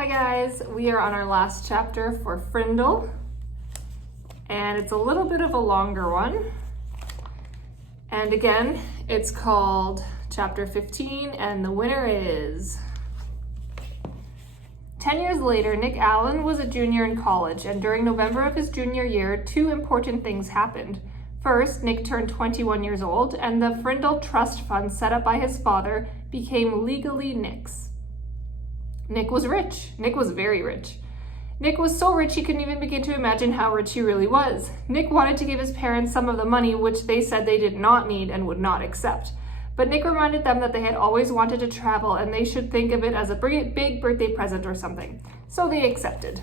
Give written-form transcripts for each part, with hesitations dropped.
Hi guys, we are on our last chapter for Frindle, and it's a little bit of a longer one. And again, it's called chapter 15, and the winner is... 10 years later, Nick Allen was a junior in college, and during November of his junior year, two important things happened. First, Nick turned 21 years old, and the Frindle Trust Fund set up by his father became legally Nick's. Nick was rich. Nick was very rich. Nick was so rich he couldn't even begin to imagine how rich he really was. Nick wanted to give his parents some of the money, which they said they did not need and would not accept. But Nick reminded them that they had always wanted to travel and they should think of it as a big birthday present or something. So they accepted.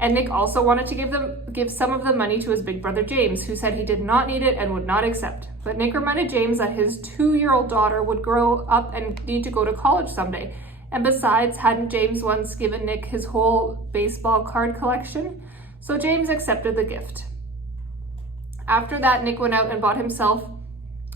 And Nick also wanted to give some of the money to his big brother James, who said he did not need it and would not accept. But Nick reminded James that his 2-year-old daughter would grow up and need to go to college someday. And besides, hadn't James once given Nick his whole baseball card collection? So James accepted the gift. After that, Nick went out and bought himself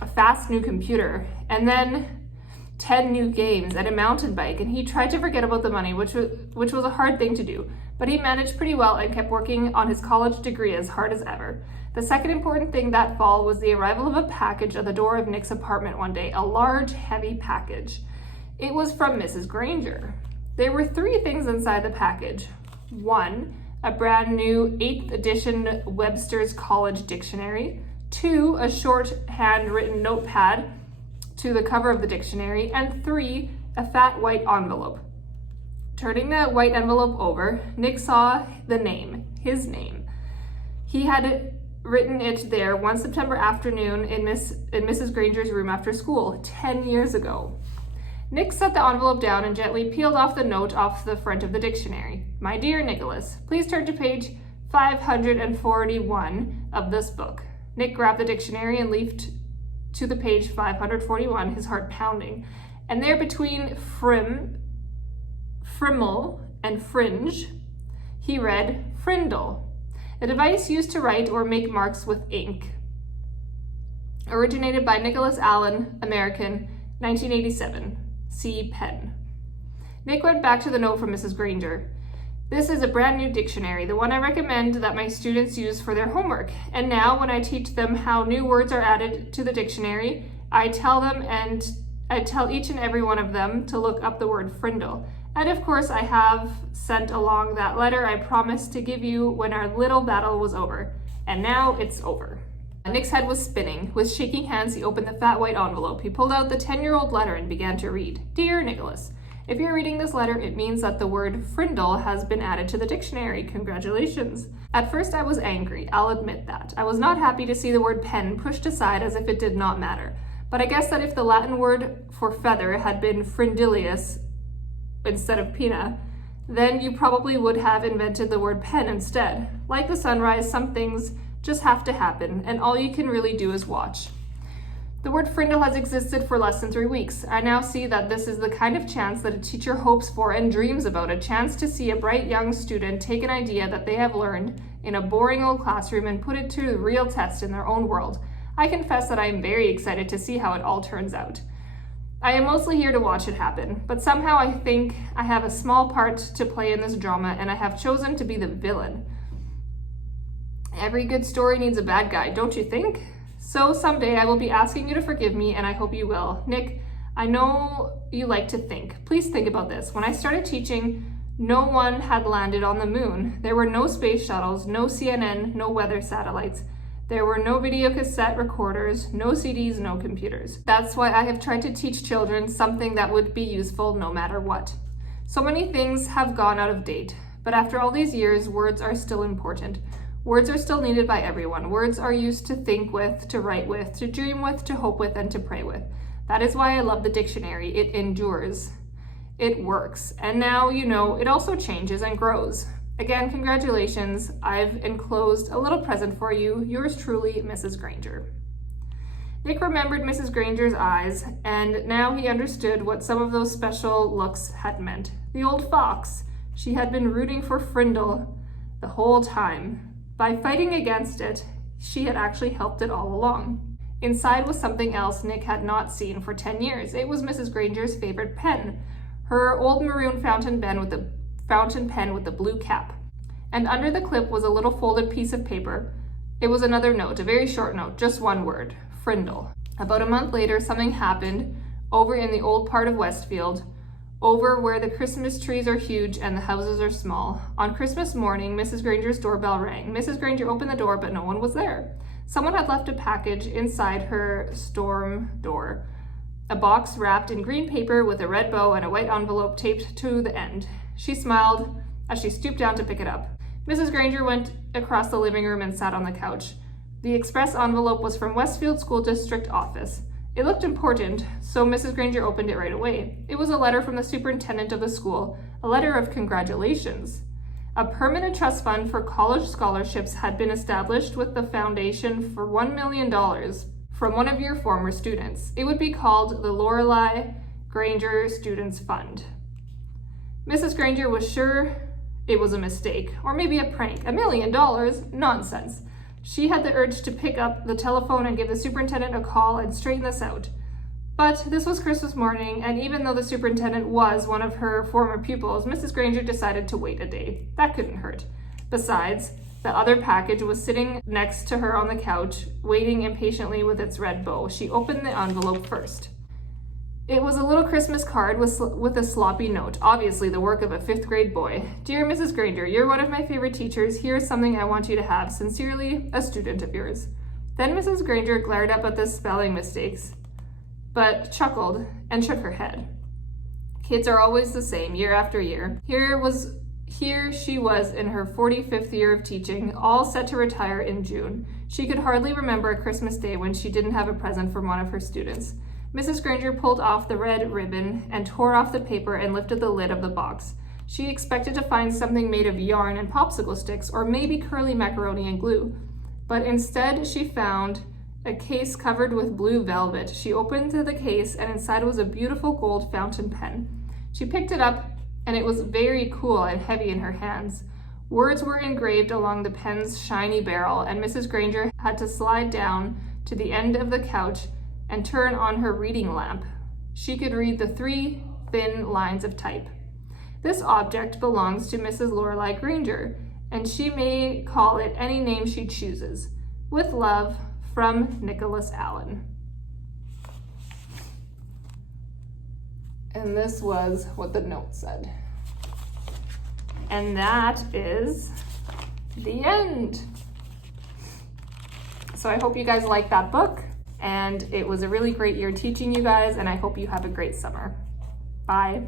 a fast new computer, and then 10 new games and a mountain bike, and he tried to forget about the money, which was a hard thing to do, but he managed pretty well and kept working on his college degree as hard as ever. The second important thing that fall was the arrival of a package at the door of Nick's apartment one day, a large, heavy package. It was from Mrs. Granger. There were 3 things inside the package. 1, a brand new 8th edition Webster's College Dictionary. 2, a short handwritten notepad to the cover of the dictionary. And 3, a fat white envelope. Turning the white envelope over, Nick saw the name, his name. He had written it there one September afternoon in Mrs. Granger's room after school, 10 years ago. Nick set the envelope down and gently peeled off the note off the front of the dictionary. My dear Nicholas, please turn to page 541 of this book. Nick grabbed the dictionary and leafed to the page 541, his heart pounding. And there between Frimmel and fringe, he read Frindle, a device used to write or make marks with ink. Originated by Nicholas Allen, American, 1987. See pen. Nick went back to the note from Mrs. Granger. This is a brand new dictionary, the one I recommend that my students use for their homework. And now when I teach them how new words are added to the dictionary, I tell each and every one of them to look up the word Frindle. And of course I have sent along that letter I promised to give you when our little battle was over. And now it's over. Nick's head was spinning. With shaking hands, he opened the fat white envelope. He pulled out the 10-year-old letter and began to read. Dear Nicholas, if you're reading this letter, it means that the word Frindle has been added to the dictionary. Congratulations. At first I was angry, I'll admit that. I was not happy to see the word pen pushed aside as if it did not matter. But I guess that if the Latin word for feather had been frindilius instead of pinna, then you probably would have invented the word pen instead. Like the sunrise, some things just have to happen, and all you can really do is watch. The word Frindle has existed for less than 3 weeks. I now see that this is the kind of chance that a teacher hopes for and dreams about, a chance to see a bright young student take an idea that they have learned in a boring old classroom and put it to the real test in their own world. I confess that I am very excited to see how it all turns out. I am mostly here to watch it happen, but somehow I think I have a small part to play in this drama, and I have chosen to be the villain. Every good story needs a bad guy, don't you think? So someday I will be asking you to forgive me, and I hope you will. Nick, I know you like to think. Please think about this. When I started teaching, no one had landed on the moon. There were no space shuttles, no CNN, no weather satellites. There were no video cassette recorders, no CDs, no computers. That's why I have tried to teach children something that would be useful no matter what. So many things have gone out of date, but after all these years, words are still important. Words are still needed by everyone. Words are used to think with, to write with, to dream with, to hope with, and to pray with. That is why I love the dictionary. It endures. It works. And now, you know, it also changes and grows. Again, congratulations. I've enclosed a little present for you. Yours truly, Mrs. Granger. Nick remembered Mrs. Granger's eyes, and now he understood what some of those special looks had meant. The old fox. She had been rooting for Frindle the whole time. By fighting against it, she had actually helped it all along. Inside was something else Nick had not seen for 10 years. It was Mrs. Granger's favorite pen, her old maroon fountain pen with the fountain pen with the blue cap. And under the clip was a little folded piece of paper. It was another note, a very short note, just one word, Frindle. About a month later, something happened over in the old part of Westfield, over where the Christmas trees are huge and the houses are small. On Christmas morning, Mrs. Granger's doorbell rang. Mrs. Granger opened the door, but no one was there. Someone had left a package inside her storm door. A box wrapped in green paper with a red bow and a white envelope taped to the end. She smiled as she stooped down to pick it up. Mrs. Granger went across the living room and sat on the couch. The express envelope was from Westfield School District office. It looked important, so Mrs. Granger opened it right away. It was a letter from the superintendent of the school, a letter of congratulations. A permanent trust fund for college scholarships had been established with the foundation for $1 million from one of your former students. It would be called the Lorelei Granger Students Fund. Mrs. Granger was sure it was a mistake, or maybe a prank. $1 million? Nonsense. She had the urge to pick up the telephone and give the superintendent a call and straighten this out. But this was Christmas morning, and even though the superintendent was one of her former pupils, Mrs. Granger decided to wait a day. That couldn't hurt. Besides, the other package was sitting next to her on the couch, waiting impatiently with its red bow. She opened the envelope first. It was a little Christmas card with a sloppy note, obviously the work of a 5th grade boy. Dear Mrs. Granger, you're one of my favorite teachers. Here's something I want you to have. Sincerely, a student of yours. Then Mrs. Granger glared up at the spelling mistakes, but chuckled and shook her head. Kids are always the same, year after year. Here she was in her 45th year of teaching, all set to retire in June. She could hardly remember a Christmas day when she didn't have a present from one of her students. Mrs. Granger pulled off the red ribbon and tore off the paper and lifted the lid of the box. She expected to find something made of yarn and popsicle sticks, or maybe curly macaroni and glue. But instead, she found a case covered with blue velvet. She opened the case, and inside was a beautiful gold fountain pen. She picked it up, and it was very cool and heavy in her hands. Words were engraved along the pen's shiny barrel, and Mrs. Granger had to slide down to the end of the couch and turn on her reading lamp. She could read the 3 thin lines of type. This object belongs to Mrs. Lorelei Granger, and she may call it any name she chooses. With love, from Nicholas Allen. And this was what the note said. And that is the end. So I hope you guys liked that book. And it was a really great year teaching you guys, and I hope you have a great summer. Bye.